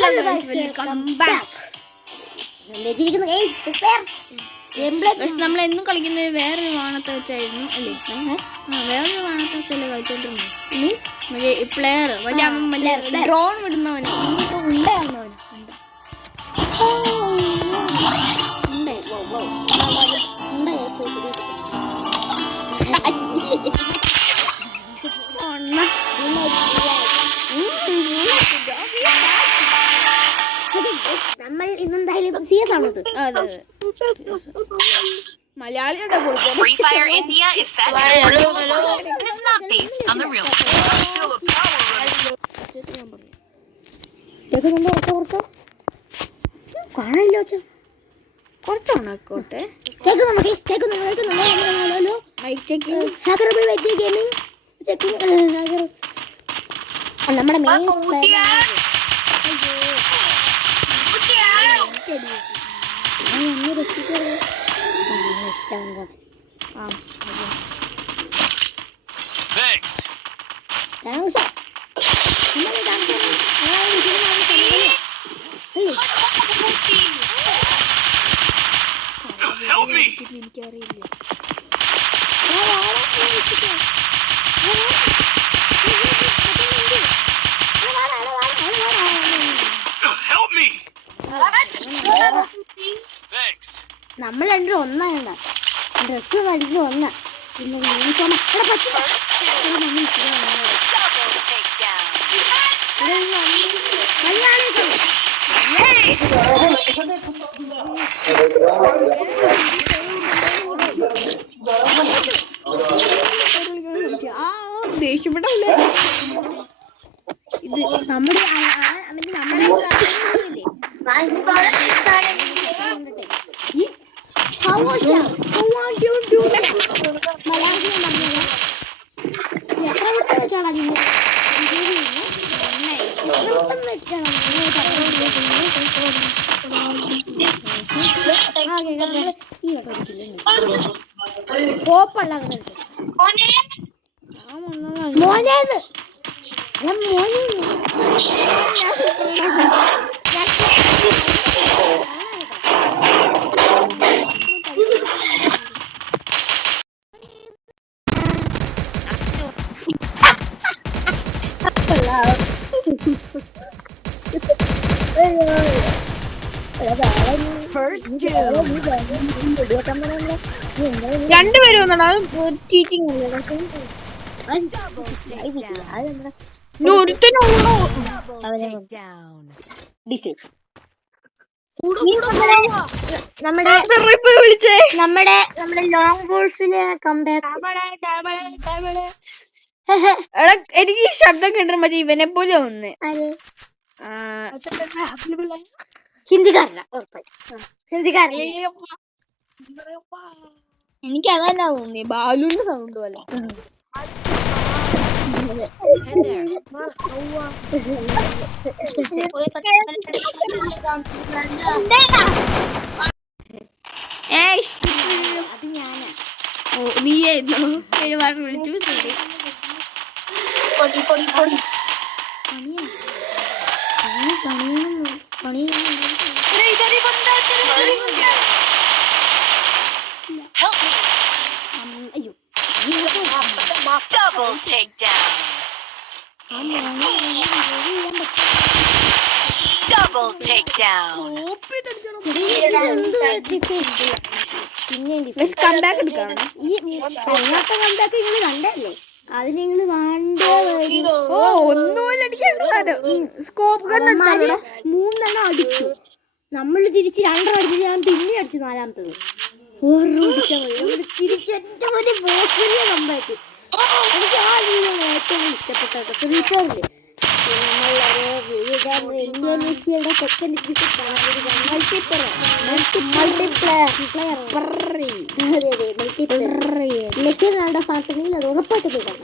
Hello guys, welcome back. നമ്മൾ എന്നും കളിക്കുന്നത് വേറൊരു വാണത്തെ വെച്ചായിരുന്നു അല്ലേ? വേറൊരു വാണത്തെ വെച്ചല്ലേ കളിച്ചോണ്ടിരുന്നത്. പ്ലെയർ മറ്റേ ഡ്രോൺ വിടുന്നവന് നമ്മൾ ഇന്നെന്തായാലും CS ആണത്. മലയാളിയുടെ Free Fire India is set in a virtual world and is not based on the real world. കാണില്ലോ കുറച്ചാണാക്കോട്ടെ. നമ്മുടെ മെയിൻ Thanks. Help me. എനിക്കറിയില്ല. Help me. Thanks. നമ്മൾ രണ്ടും ഒന്നാണ്. ഡ്രസ് വലിയ ഒന്നാ. പിന്നെ യൂണിഫോം ദേഷ്യപ്പെട്ടല്ലേ ഇത് നമ്മുടെ സ്കോപ്പുള്ള മോനേന്ന് ഞാൻ മോനെ രണ്ടുപേരും ഒന്നാണ് ടീച്ചിങ് നമ്മുടെ ലോങ് ബോൾസിലെ എനിക്ക് ഈ ശബ്ദം കേട്ടിട്ട് മറ്റേ ഇവനെ പോലെ ഒന്ന് ഹിന്ദിക്കാരനാ ഹിന്ദിക്കാരൻ. എനിക്ക് അതല്ല തോന്നി, ബാലുവിന്റെ സൗണ്ട് പോലെ. അത് ഞാനാ. നീയായിരുന്നു വിളിച്ചു. അയ്യോ Double takedown. Double takedown. Comeback എടുക്കാണ്. ഈ കഴിഞ്ഞത്തെ കണ്ടാക്ക് നിങ്ങള് കണ്ടല്ലേ, അത് നിങ്ങള് സ്കോപ്പ് മൂന്നെണ്ണം അടിച്ചു. നമ്മള് തിരിച്ച് രണ്ടെണ്ണം അടിച്ചു. ഞാൻ പിന്നെ അടിച്ചു നാലാമത്തത്. തിരിച്ച് ഏറ്റവും ബോസിലെ കമ്പാക്ക്. എനിക്ക് ആ ഏറ്റവും ഇഷ്ടപ്പെട്ട ഫ്രീ ഫയറില് ഇന്തോനേഷ്യയുടെ സെക്കൻഡ് മെസ്സിയുടെ ഫാഷനിൽ അത് ഉറപ്പായിട്ട് പോകാം.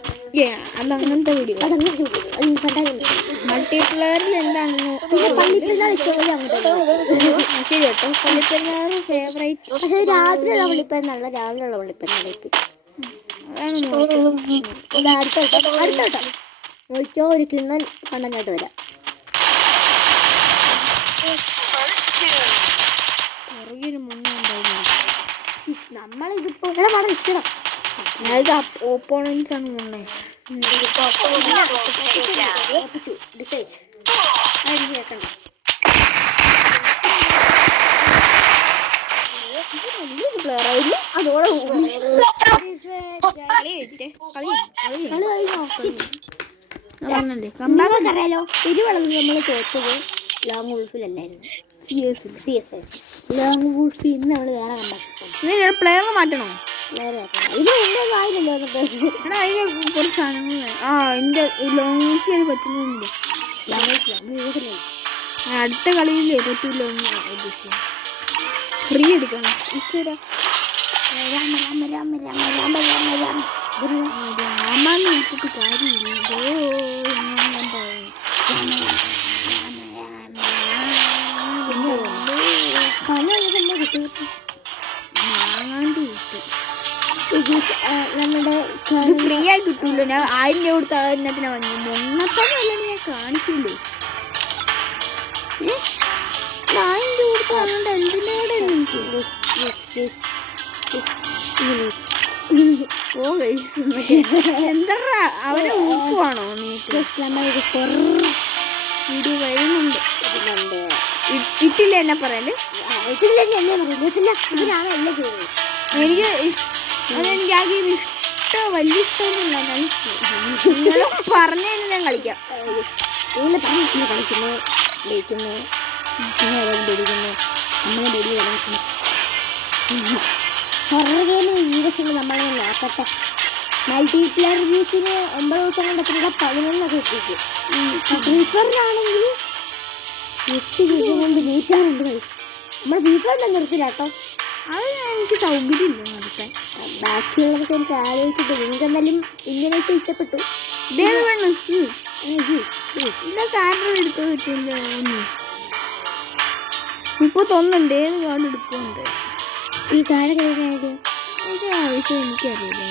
അതങ്ങനത്തെ വീഡിയോ, അതങ്ങനത്തെ വീഡിയോ മൾട്ടിപ്ലെയറിൽ എന്താണെന്ന് പള്ളിപ്പെരുന്നാൾ ഇഷ്ടംപോലെ അങ്ങോട്ട് ശരി കേട്ടോ. പള്ളിപ്പെരുന്നാൾ ഫേവറേറ്റ്. പക്ഷെ രാത്രിയുള്ള പള്ളിപ്പെരുന്നാളല്ല, രാവിലെയുള്ള പള്ളിപ്പെരുന്നാളേക്ക്. അടുത്തോട്ടോ നോക്കിയോ, ഒരു കിണ്ണൻ കണ്ടങ്ങോട്ട് വരാം. പുറകിൽ മുന്നേ ഉണ്ടായിരുന്നു. നമ്മളിതിപ്പോ ഇവിടെ വളരെ ഇഷ്ടം. അതായത് ഓപ്പോണൻസ് ആണ് മുന്നേ. പ്ലെയർ ആയിരുന്നു. അതോടെ നിങ്ങൾക്കറിയാലോ ഇരുവളവ് നമ്മൾ തോറ്റത് ലോങ് വൂൾഫിലല്ലായിരുന്നു, CS ലോങ് വൂൾഫിൽ ഇന്ന് നമ്മൾ വേറെ കണ്ടാക്കിട്ടുണ്ട്. പ്ലെയർ മാറ്റണോ? വേറെ ഇത് ഒന്നും ആയില്ലല്ലോ. എടാ അതിന് കുറച്ച് സാധനങ്ങൾ എൻ്റെ ലോങ് അത് പറ്റുന്നുണ്ട്. അടുത്ത കളിയിലേ പറ്റൂല ഒന്ന് ഉദ്ദേശിച്ചു. ഫ്രീ എടുക്കണം. രാമാന്ന് വിളിച്ചിട്ട് കാര്യമില്ലല്ലോ. ഞാൻ പറയും വാങ്ങാണ്ട് കിട്ടും. നമ്മുടെ ഇത് ഫ്രീ ആയി കിട്ടൂല്ലോ. ഞാൻ 1000 രൂപ കൊടുത്ത എന്നതിനാ വാങ്ങി. മുന്നത്തൊന്നും അല്ലാണ്ട് ഞാൻ കാണിക്കില്ലേ. 1000 രൂപ കൊടുത്ത അതുകൊണ്ട് എന്തിനോടെ എനിക്ക് എന്താ അവരെ ഊക്കുവാണോ നീക്ക്? വീഡിയോ വരുന്നുണ്ട്. ഇട്ടില്ല എന്നാ പറയല്? എനിക്ക് അതെനിക്ക് ആകെ ഇഷ്ടം വലിയ ഇഷ്ടമൊന്നുമില്ല. നിങ്ങൾ പറഞ്ഞു ഞാൻ കളിക്കാം. കളിക്കുന്നു, ജയിക്കുന്നു, പിടിക്കുന്നു, നമ്മളെ ബെടി കളിക്കുന്നു. ഹൊറർ ഗെയിം ഈ വർഷം നമ്മളെ നോക്കട്ടെ. മൾട്ടിപ്ലെയർ വ്യൂസിന് 9 ദിവസം കൊണ്ടൊക്കെ 11 എത്തിക്കും. ഫ്രീഫറിനാണെങ്കിൽ 8 ദിവസം കൊണ്ട് 100 വയസ്സ്. നമ്മൾ ഫ്രീഫറിനെ നിർത്തില്ല കേട്ടോ. അത് എനിക്ക് സൗകര്യമില്ല നടത്താൻ. ബാക്കിയുള്ളതൊക്കെ എനിക്ക് ആലോചിച്ചിട്ട് നിങ്ങൾക്ക് എന്തായാലും ഇന്തോനേഷ്യ ഇഷ്ടപ്പെട്ടു. ഇതേത് വേണം ഇതൊക്കെ ആരുടെ എടുത്തു വെച്ചില്ല. 31 ഏത് കാർഡ് എടുക്കുന്നുണ്ട്? ഈ കാർഡ് കഴിക്കാനായിട്ട് ഇത് ആവശ്യം എനിക്കറിയില്ല.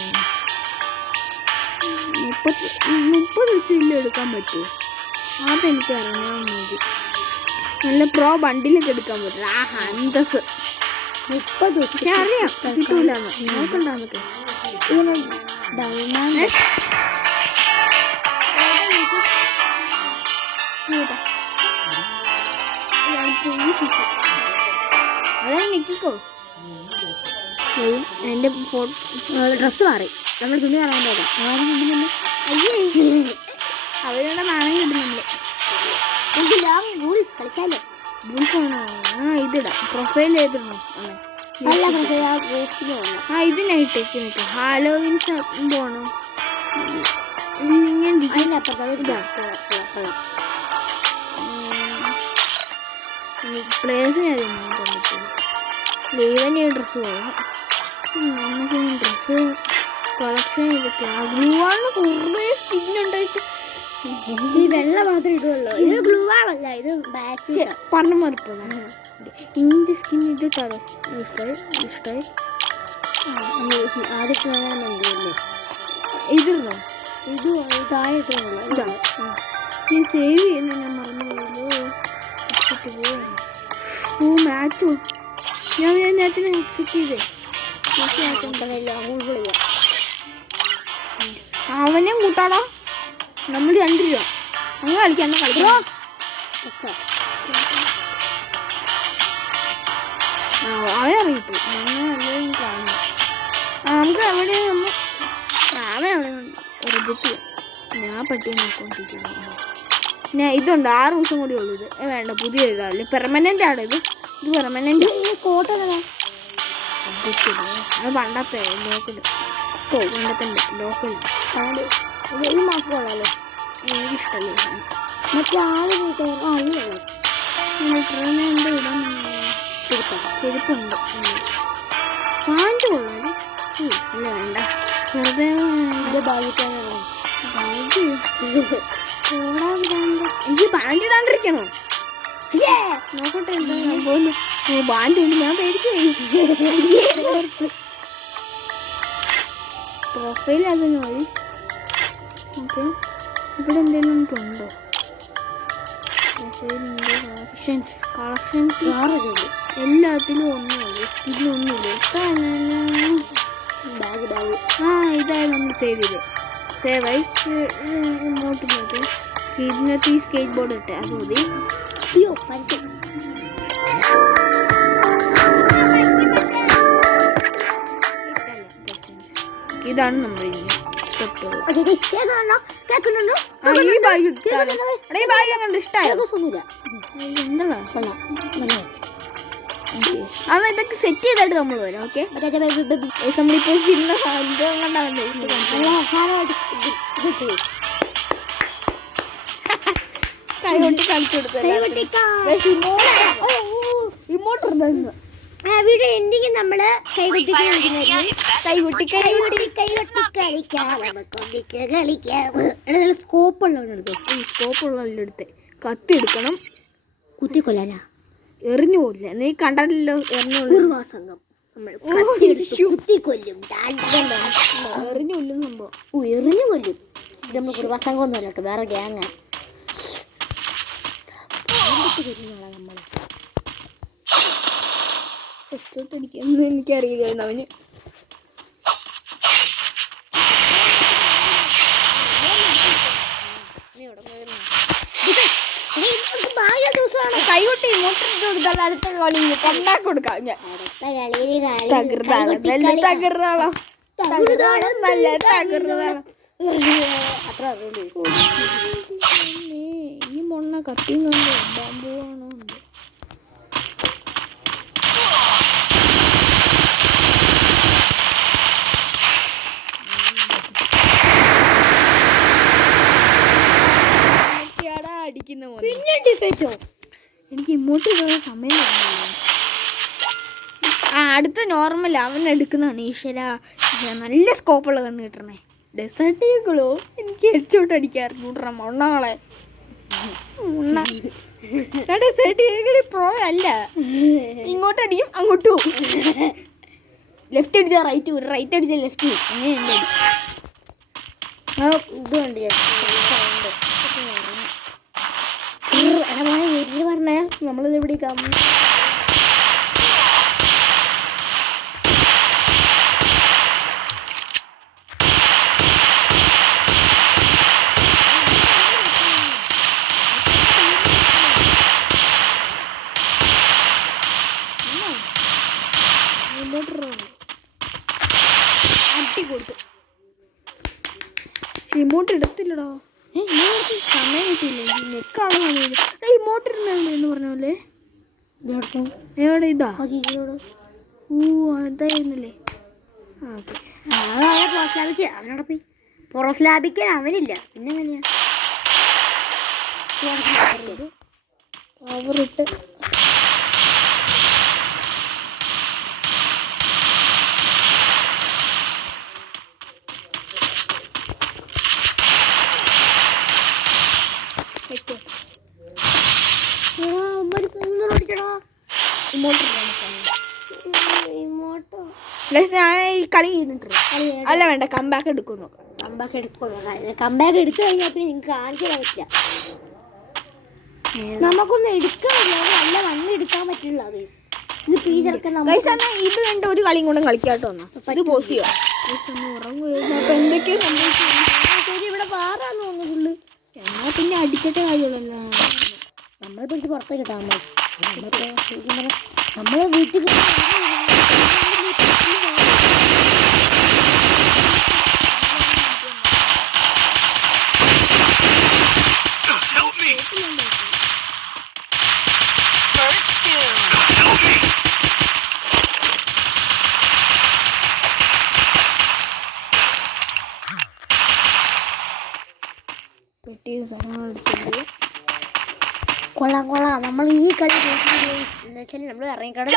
30 വെച്ച് ഇല്ല എടുക്കാൻ പറ്റുമോ? അതെനിക്ക് അറിഞ്ഞാൽ മതി. നല്ല പ്രോ ബണ്ടിലൊക്കെ എടുക്കാൻ പറ്റും. അന്തസ് 30 വെച്ച് അറിയാം കിട്ടൂലെന്ന് നോക്കണ്ടെന്നൊക്കെ. ഇങ്ങനെ ഡൗൺ അതായത് നിൽക്കോ എൻ്റെ ഡ്രസ്സ് മാറി. നമ്മൾ തുണി കാണാൻ പോകാം. അയ്യേ അവരുടെ നാണം കിട്ടുന്നുണ്ട്. എനിക്ക് ലോങ് വൂൾഫ് കളിക്കാമല്ലോ. ബൂൾഫാണോ? ഇതിടാം. പ്രൊഫൈൽ ചെയ്തിടണം. നല്ല പ്രൊഫൈൽ ആ വൂൾഫിന് വന്നു. ഇതിനായിട്ടേക്ക് നിൽക്കാം. ഹാലോവിൻ പോണോ? അതിൻ്റെ അപ്പുറത്ത് പ്ലേസിന് അറിയാൻ പറ്റില്ല. ലീവന് ഡ്രസ്സ് പോകാം. നമുക്ക് ഡ്രസ്സ് കളക്ഷൻ ഇതൊക്കെ ഗ്ലൂവാണ്. കുറേ സ്കിന്നുണ്ടായിട്ട് ഈ വെള്ള മാത്രമേ ഇടുള്ളൂ. ഇത് ഗ്ലൂ ആണല്ല, ഇത് ബാക്ക് പറഞ്ഞ മറിപ്പോളാം. ഇതിൻ്റെ സ്കിൻ ഇതിട്ടാലോ? ഇഷ്ടമായി ആദ്യത്തെ മന്ദിരല്ലേ ഇതിടണോ? ഇത് താഴെ ഇട്ടുള്ളൂ. ഇതാണ്. ഈ സേവ് ചെയ്യുന്ന ഞാൻ മറന്നു പോയല്ലോ. മാച്ചോ ഞാൻ നേരത്തിന് അക്സെപ്റ്റ് ചെയ്തേ. അവനെയും കൂട്ടാടാ. നമ്മൾ 2 രൂപ അങ്ങനെ കളിക്കാം. എന്നാൽ കളിക്കാം. അവനെ അറിയിപ്പോ നല്ലതും കാണുന്നു. നമുക്ക് എവിടെ നമ്മൾ അവൻ അവിടെ റിജക്റ്റ് ചെയ്യാം. ഞാൻ പട്ടിയെ നോക്കിക്കൊണ്ടിരിക്കുന്നു. പിന്നെ ഇതുണ്ട് 6 ദിവസം കൂടി ഉള്ളൂ. ഇത് വേണ്ട, പുതിയ ഇതാല്ലേ. പെർമനൻ്റ് ആണ് ഇത്. ഇത് പെർമനൻ്റ് കോട്ട അത് പണ്ടത്തെ ലോക്കൽ. പണ്ടത്തെ ലോക്കൽ ഈ മാസമുള്ളല്ലോ. എനിക്കിഷ്ടമല്ലേ. മറ്റേ ആള് അല്ലല്ലോ. ട്രെയിനെ എന്താ ഇടാൻ ചെരുപ്പുണ്ട്. പാൻറ് കൊള്ളാം. അല്ല വേണ്ട, വെറുതെ ഭാഗ്യത്താണ്. എനിക്ക് പാൻറ് ഇടാണ്ടിരിക്കണോ? നോക്കട്ടെ എന്താ പോലും. പാൻറ് ഉണ്ട്. ഞാൻ പേടിച്ചു പോയി. പ്രൊഫൈൽ അതിന് മതി. ഓക്കെ, ഇവിടെ എന്തെങ്കിലും ഉണ്ടോ? കളക്ഷൻസ് എല്ലാത്തിലും ഒന്നുമില്ല, സ്കിന്നൊന്നുമില്ല. ഇതായി നമ്മൾ സേവ് ചെയ്ത് സേവായി. ഇങ്ങോട്ട് നോക്ക്, ഇതിനകത്ത് ഈ സ്കേറ്റ് ബോർഡ് ഇട്ട് അത് മതി. ഇതാണ് നമ്മൾ ഈ ബാഗ് കണ്ട് ഇഷ്ടമായോ? എന്താ അവൻ ഇതൊക്കെ സെറ്റ് ചെയ്തിട്ട് നമ്മൾ വരാം. ഓക്കെ, നമ്മളിപ്പോൾ ചിന്ന സംഭവം കണ്ടാവണ്ടേ കൈകൊട്ടി കളിച്ചു കൊടുത്തത് ഇമോട്ട് ഉണ്ടായിരുന്നു. വീഡിയോ എൻഡിങ് നമ്മള് Free Fire India is set in a virtual world. It's not based on the real. Scope ഉള്ളവരുടെ ഈ സ്കോപ്പുള്ള എടുത്ത് കത്തി എടുക്കണം. കുത്തിക്കൊല്ലാനാ എറിഞ്ഞു പോലില്ല, നീ കണ്ടല്ലോ എറിഞ്ഞു സംഘം എറിഞ്ഞു കൊല്ലും സംഭവം. എറിഞ്ഞു കൊല്ലും. ഇത് നമ്മൾ കുറുവാ സംഘം ഒന്നും അല്ല കേട്ടോ, വേറെ ഗ്യാങ്ങാ. നമ്മള് ഒച്ചോട്ടടിക്കുന്നു എനിക്കറിയില്ലായിരുന്നു അവന്. കൈകൊട്ടി ഇമോട്ടിട്ട് കൊടുത്താൽ അടുത്ത കളി കണ്ടാക്കി കൊടുക്കാം. ഞാൻ ഈ മൊണ്ണ കത്തിയും കണ്ട് ബാമ്പുവാണോ? അടിക്കുന്ന എനിക്ക് ഇങ്ങോട്ട് ഇടുന്ന സമയം അടുത്ത നോർമൽ അവൻ എടുക്കുന്നതാണ്. ഈശ്വര, നല്ല സ്കോപ്പുള്ള കണ്ണ് കിട്ടണേ. ഡെസേർട്ട് ഈഗിളോ എനിക്ക് ഹെഡ്ഷോട്ട് അടിക്കാറുണ്ട് മൊണ്ണകളെ. ഡെസേർട്ട് ഈഗിൾ പ്രോ അല്ല, ഇങ്ങോട്ട് അടിക്കും അങ്ങോട്ട് പോകും. ലെഫ്റ്റ് അടിച്ചാൽ റൈറ്റ് വരും, റൈറ്റ് അടിച്ചാൽ ലെഫ്റ്റ് വരും. അങ്ങനെ ഉണ്ട് ഇതുണ്ട് പറഞ്ഞേ നമ്മളിത് ഇവിടെ കൊടുത്തു. ഇമോട്ട് എടുത്തില്ലടാ, സമയം കിട്ടിയില്ല. നെക്കാണ് ഇമോട്ട് ഇരുന്നുണ്ട് എന്ന് പറഞ്ഞ പോലെ. എവിടെ ഇതാ? അതായിരുന്നല്ലേ. അവനോട് പോയി പുറസ്ലാഭിക്കാൻ അവനില്ല, പിന്നെ എങ്ങനെയാ അവറിട്ട് ഞാൻ ഈ കളി കഴിഞ്ഞിട്ടുണ്ട്. അല്ല വേണ്ട, കംബാക്ക് എടുക്കുന്നു. കംബാക്ക് എടുത്തു കഴിഞ്ഞാൽ പിന്നെ നിങ്ങൾക്ക് കാണിച്ചു തരാൻ പറ്റില്ല. നമുക്കൊന്നും എടുക്കാൻ നല്ല വണ്ണം എടുക്കാൻ പറ്റില്ല. ഇത് ഫീച്ചറൊക്കെ ഇത് കണ്ട ഒരു കളിയും കൊണ്ടും കളിക്കാട്ടോ. ഇത് പോസിയോ ഉറങ്ങുമായിരുന്നു. അപ്പൊ എന്തൊക്കെയോ സംഭവിച്ചു. ഇവിടെ പാറാന്ന് തോന്നുന്നു ഫുള്ള്. എന്നാ പിന്നെ അടിച്ചിട്ടേ കാര്യമുള്ളല്ലോ. നമ്മളെ പിടിച്ച് പുറത്തേക്ക് ഇട്ടാൽ മതി. നമ്മളെ വീട്ടിൽ കൊള്ളാം. നമ്മൾ ഈ കളി എന്താ വെച്ചാൽ നമ്മൾ ഇറങ്ങിക്കട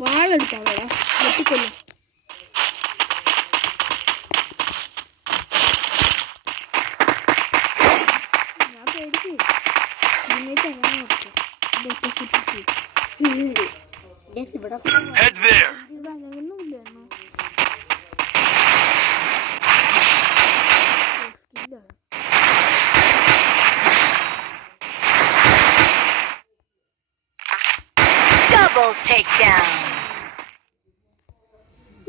വാളെടുത്താളെ വെട്ടിക്കൊല്ലും. ഞാൻ പേടിച്ചു. ഇവിടെ Head there. ഇത് അനങ്ങുന്നില്ലായിരുന്നോ? സ്കില്ലാണ്. Double takedown.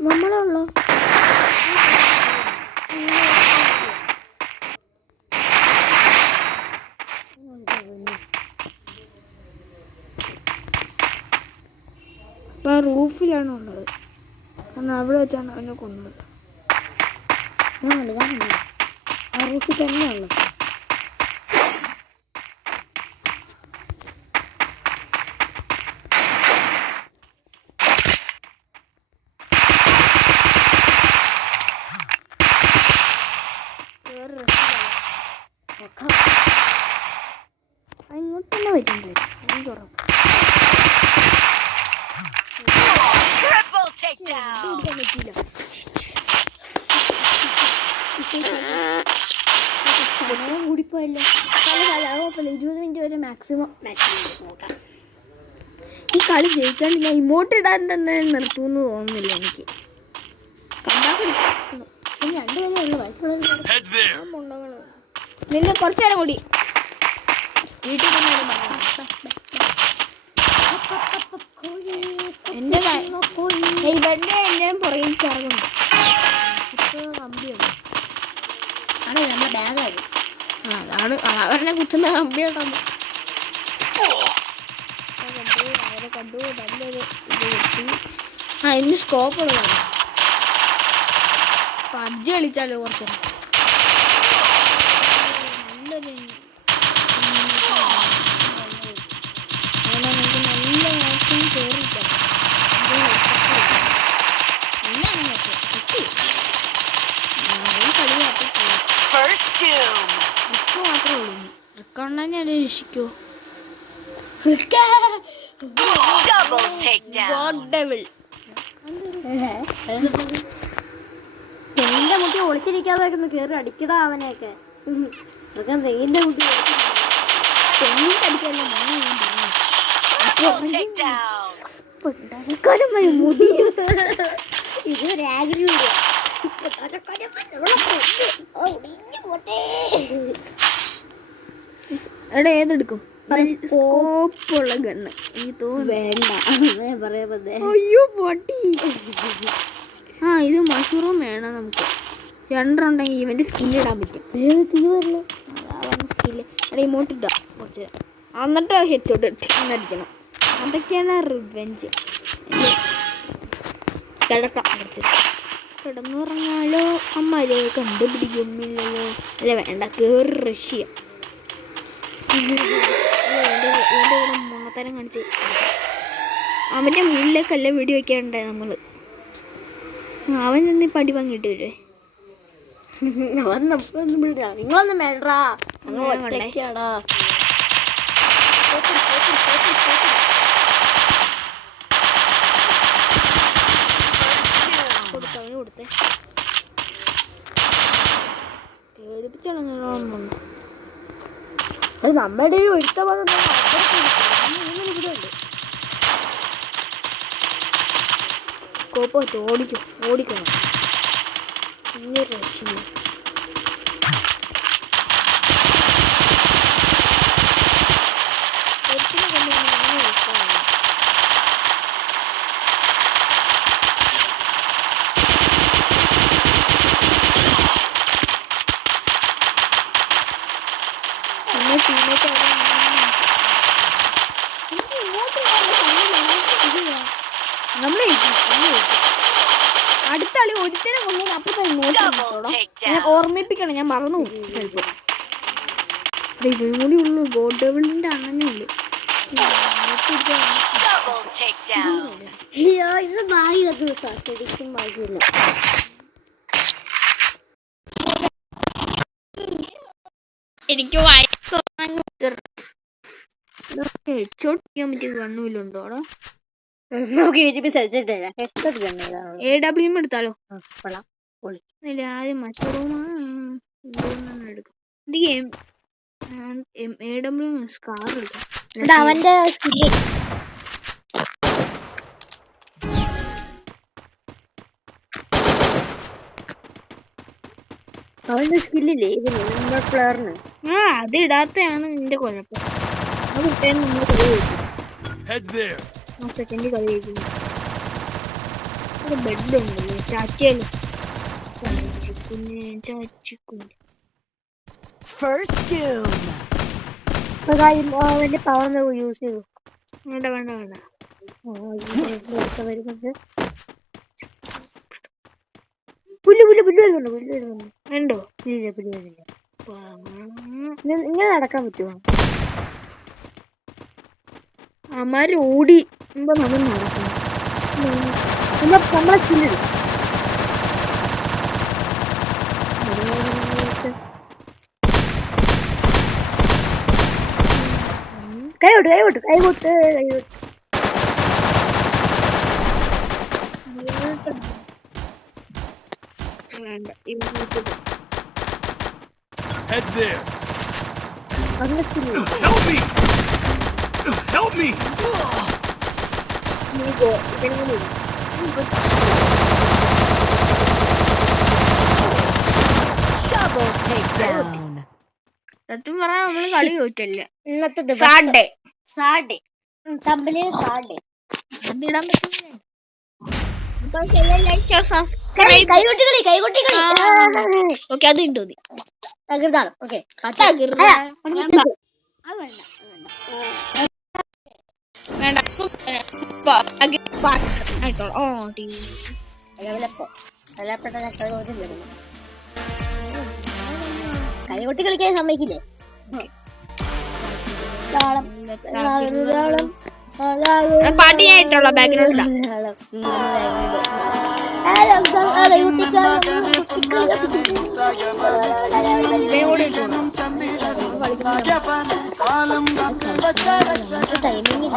നമ്മളെ ഉള്ളോ? അപ്പം റൂഫിലാണ് ഉള്ളത്. കാരണം അവിടെ വെച്ചാണ് അവനെ കൊന്നത്. ഞാൻ ആ റൂഫിൽ തന്നെ ഉള്ളു. ഇങ്ങോട്ട് തന്നെ വരുന്നുണ്ടായിരുന്നു. എനിക്ക് ഉറപ്പ്. Triple takedown. എടുക്കാൻ പറ്റിയില്ല. സമയം കൂടിപ്പോയല്ലോ. കുഴപ്പമില്ല. 20 മിനിറ്റ് വരെ മാക്സിമം നോക്കാം. ഈ കളി ജയിക്കാൻ ഞാൻ ഇമോട്ട് ഇടാൻ തന്നെ നിർത്തുമെന്ന് തോന്നുന്നില്ല എനിക്ക്. ഇനി 2 വരെ ഉള്ളു. വൈക്കുള്ള Head there. നിന്നെ കുറച്ച് നേരം കൂടി വീട്ടിൽ തന്നെ എൻ്റെ ഇവരുടെ എല്ലാം പുറകിൽ ചറകുണ്ട്. കമ്പിയുണ്ട്. ആണേ നമ്മുടെ ബാഗാണ്. അതാണ് അവരുടെ കുത്തുന്ന കമ്പിയുണ്ടെന്ന് അവരെ കണ്ടു. നല്ലൊരു ഇത് കിട്ടി. ഇന്ന് സ്കോപ്പ് ഉള്ളതാണ്. പബ്ജി കളിച്ചാലോ കുറച്ച് നല്ലൊരു നമുക്ക് നല്ല മാക്സിമം കയറിയിട്ടാണ് First doom. റിക്ക് മാത്രമേ ഉള്ളൂ. റിക്കണ്ണെ ഞാൻ രക്ഷിക്കൂ. Double takedown. God devil. തെങ്ങിന്റെ മുട്ടി ഒളിച്ചിരിക്കാതെ കയറി അടിക്കടാ അവനെയൊക്കെ. തെങ്ങിന്റെ മുട്ടി തെങ്ങിട്ട് അടിക്കാനല്ല Double takedown. മുടി. ഇതൊരു ആഗ്രഹമില്ല. എടാ ഏതെടുക്കും? സ്കോപ്പുള്ള ഗണ്ണ് എനിക്ക് തോന്നുന്നു. വേണ്ട പറയാ. അയ്യോ പൊട്ടി. ഇത് മഷൂറും വേണം നമുക്ക്. 2 ഉണ്ടെങ്കിൽ ഇവന്റെ സ്കില്ലിടാൻ പറ്റും. തീ വരില്ല. അതാണ് സ്കില്ല്. എടാ ഇമോട്ട് ഇട്ടാ കുറച്ച് എന്നിട്ട് ഹെഡ്ഷോട്ട് അടിക്കണം. അതൊക്കെയാണ് റിവെഞ്ച്. കിടക്കാം കുറച്ച്. കിടന്നുറങ്ങാലോ അമ്മരെ കണ്ടുപിടിക്കുന്നില്ലല്ലോ. അല്ല വേണ്ട കയറി റഷ്യ. എൻ്റെ കൂടെ മുങ്ങത്തരം കാണിച്ച് അവൻ്റെ മുന്നിലേക്കല്ല വീഡിയോ വയ്ക്കാനുണ്ടായി നമ്മൾ. അവൻ നിന്ന് പടി വാങ്ങിയിട്ട് വരുവേ. നിങ്ങളൊന്നും വേണ്ടാ. കൊടുത്തവന് കൊടുത്തേ. പേടിപ്പിച്ചാണ് അത് നമ്മുടെ എടുത്ത കോപ്പ വെച്ച് ഓടിക്കണം. ഇങ്ങനെ രക്ഷിക്കും. അടുത്ത കളി ഒരുത്തനെ കൊണ്ടുവന്ന് അപ്പൊ ഞാൻ ഓർമ്മിപ്പിക്കണം. ഞാൻ മറന്നു ചിലപ്പോ. ഇവനും കൂടി ഉള്ളു. ഗോഡ് ഡെവിളിന്റെ അണ്ണനേ ഉള്ളു. അയ്യോ ഇത് ഭാഗ്യ ദിവസം ശരിക്കും ഭാഗ്യമില്ല. എനിക്ക് ഹെഡ്ഷോട്ട് ചെയ്യാൻ പറ്റിയ കണ്ണൂലുണ്ടോ? നമുക്ക് യൂട്യൂബിൽ സെർച്ച് ചെയ്തിട്ടില്ല. AWM എടുത്താലോ? ഇല്ല ആദ്യം മഷറൂമാണ് എടുക്കും. AWM സ്കാർ എടുക്കാം. അവന്റെ അവന്റെ സ്കില്ലില്ലേ ഇതിന് നമ്മുടെ പ്ലെയറിന്. അത് ഇടാത്തയാണ് നിന്റെ കുഴപ്പം. അത് ഇട്ടേന്ന് നമ്മൾ കളി കഴിക്കും. Head there. സെക്കൻഡ് കളി കഴിക്കുന്നു. ഒരു ബെഡ് ഉണ്ടല്ലോ ചാച്ചേല്. ചാച്ചിക്കുഞ്ഞ്. First doom. അവന്റെ പവർ യൂസ് ചെയ്തു. വേണ്ട. വരുന്നുണ്ട്. പുല്ല് വരുന്നുണ്ട്. ഉണ്ടോ? പുല്ല് വരുന്നില്ല. ഇങ്ങനെ നടക്കാൻ പറ്റുമോ? അമാര് ഓടി നമ്മൾ നടക്കണം. നമ്മളെ സ്കില്ല് കൈവിട്ട് വേണ്ട. Head there. അവന്റെ skill Help me. Help me. Double takedown. സത്യം പറഞ്ഞാൽ നമ്മള് കളി തോറ്റല്ല. ഇന്നത്തെ സാഡേ സാഡേ തമ്മില് സാഡേ അതിടാൻ പറ്റില്ല. കൈകൊട്ടികളി ഓക്കെ അത് ഉണ്ടോ? തകൃതാണ്. ഓക്കെ വേണ്ട. കൈകൊട്ടി കളിക്കാൻ സമ്മതിക്കില്ലേ? പാട്ടിയായിട്ടുള്ള ബാക്ക്ഗ്രൗണ്ടിലാ. ടൈമിംഗ്